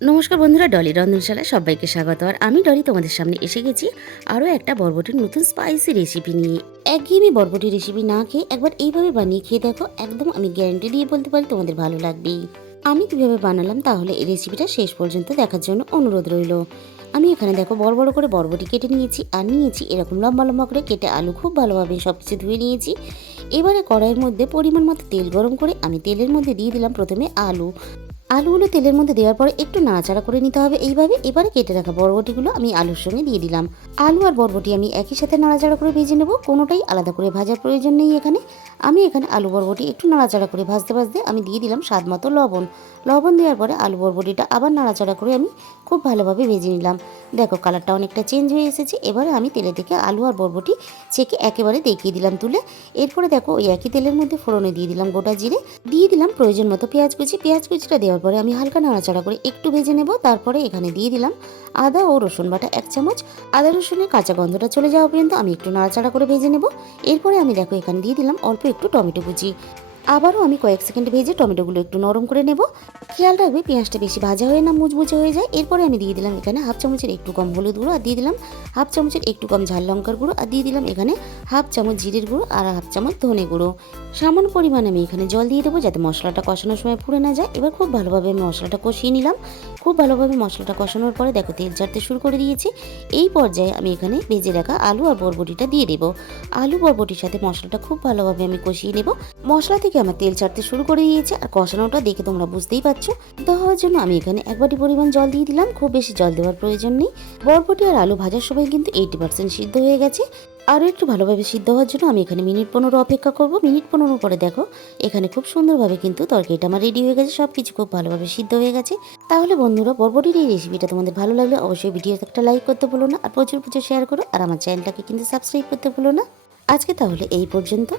নমস্কার বন্ধুরা, ডলি রন্ধনশালায় সবাইকে স্বাগত। আর আমি ডলি তোমাদের সামনে এসে গেছি আরও একটা বরবটির নতুন স্পাইসি রেসিপি নিয়ে। একঘেয়েমি বরবটি রেসিপি না খেয়ে একবার এইভাবে বানিয়ে খেয়ে দেখো, একদম আমি গ্যারান্টি দিয়ে বলতে পারি তোমাদের ভালো লাগবেই। আমি কিভাবে বানালাম তাহলে এই রেসিপিটা শেষ পর্যন্ত দেখার জন্য অনুরোধ রইল। আমি এখানে দেখো বড় বড় করে বরবটি কেটে নিয়েছি, আর নিয়েছি এরকম লম্বা লম্বা করে কেটে আলু, খুব ভালোভাবে সব কিছু ধুয়ে নিয়েছি। এবারে কড়াইয়ের মধ্যে পরিমাণ মতো তেল গরম করে আমি তেলের মধ্যে দিয়ে দিলাম প্রথমে আলুগুলো তেলের মধ্যে দেওয়ার পরে একটু নাড়াচাড়া করে নিতে হবে এইভাবে। এবারে কেটে রাখা বরবটিগুলো আমি আলুর সঙ্গে দিয়ে দিলাম। আলু আর বরবটি আমি একই সাথে নাড়াচাড়া করে ভেজে নেব, কোনোটাই আলাদা করে ভাজার প্রয়োজন নেই এখানে। আমি এখানে আলু বরবটি একটু নাড়াচাড়া করে ভাজতে ভাজতে আমি দিয়ে দিলাম স্বাদ মতো লবণ দেওয়ার পরে আলু বরবটিটা আবার নাড়াচাড়া করে আমি খুব ভালোভাবে ভেজে নিলাম। দেখো কালারটা অনেকটা চেঞ্জ হয়ে এসেছে। এবারে আমি তেলে থেকে আলু আর বরবটি ছেঁকে একেবারে দেখিয়ে দিলাম তুলে। এরপরে দেখো ওই একই তেলের মধ্যে ফোড়নে দিয়ে দিলাম গোটা জিরে, দিয়ে দিলাম প্রয়োজন মতো পেঁয়াজ কুচিটা দেওয়ার পরে আমি হালকা নাড়াচাড়া করে একটু ভেজে নেব। তারপরে এখানে দিয়ে দিলাম আদা ও রসুন বাটা 1 চামচ। আদা রসুনের কাঁচা গন্ধটা চলে যাওয়া পর্যন্ত আমি একটু নাড়াচাড়া করে ভেজে নেব। এরপরে আমি দেখো এখানে দিয়ে দিলাম অল্প একটু টমেটো কুচি। আবারও আমি কয়েক সেকেন্ড ভেজে টমেটোগুলো একটু নরম করে নেব। খেয়াল রাখবে পেঁয়াজটা বেশি ভাজা হয়ে না মুচমুচে হয়ে যায়। এরপরে আমি দিয়ে দিলাম এখানে হাফ চামচের একটু কম হলুদ গুঁড়ো, আর দিয়ে দিলাম হাফ চামচের একটু কম ঝাল লঙ্কার গুঁড়ো, আর দিয়ে দিলাম এখানে হাফ চামচ জিরের গুঁড়ো আর হাফ চামচ ধনে গুঁড়ো। সামান্য পরিমাণে আমি এখানে জল দিয়ে দেবো যাতে মশলাটা কষানোর সময় পুড়ে না যায়। এবার খুব ভালোভাবে আমি মশলাটা কষিয়ে নিলাম। খুব ভালোভাবে মশলাটা কষানোর পরে দেখো তেল ছাড়তে শুরু করে দিয়েছি। এই পর্যায়ে আমি এখানে ভেজে রাখা আলু আর বরবটিটা দিয়ে দেবো। আলু বরবটির সাথে মশলাটা খুব ভালোভাবে আমি কষিয়ে নেব। মশলা থেকে আমার তেল ছাড়তে শুরু করে দিয়েছে, আর কষানোটা দেখে তোমরা বুঝতেই পারছো। তো হওয়ার জন্য আমি এখানে 1 বাটি পরিমাণ জল দিয়ে দিলাম, খুব বেশি জল দেওয়ার প্রয়োজন নেই। বরবটি আর আলু ভাজার সময় কিন্তু 80% সিদ্ধ হয়ে গেছে। আরও একটু ভালোভাবে সিদ্ধ হওয়ার জন্য আমি এখানে মিনিট 15 অপেক্ষা করব। মিনিট 15 পরে দেখো এখানে খুব সুন্দরভাবে কিন্তু তরকারিটা আমার রেডি হয়ে গেছে, সব কিছু খুব ভালোভাবে সিদ্ধ হয়ে গেছে। তাহলে বন্ধুরা, বরবটির এই রেসিপিটা তোমাদের ভালো লাগলে অবশ্যই ভিডিওতে একটা লাইক করতে ভুলো না, আর প্রচুর শেয়ার করো, আর আমার চ্যানেলটাকে কিন্তু সাবস্ক্রাইব করতে ভুলো না। আজকে তাহলে এই পর্যন্ত।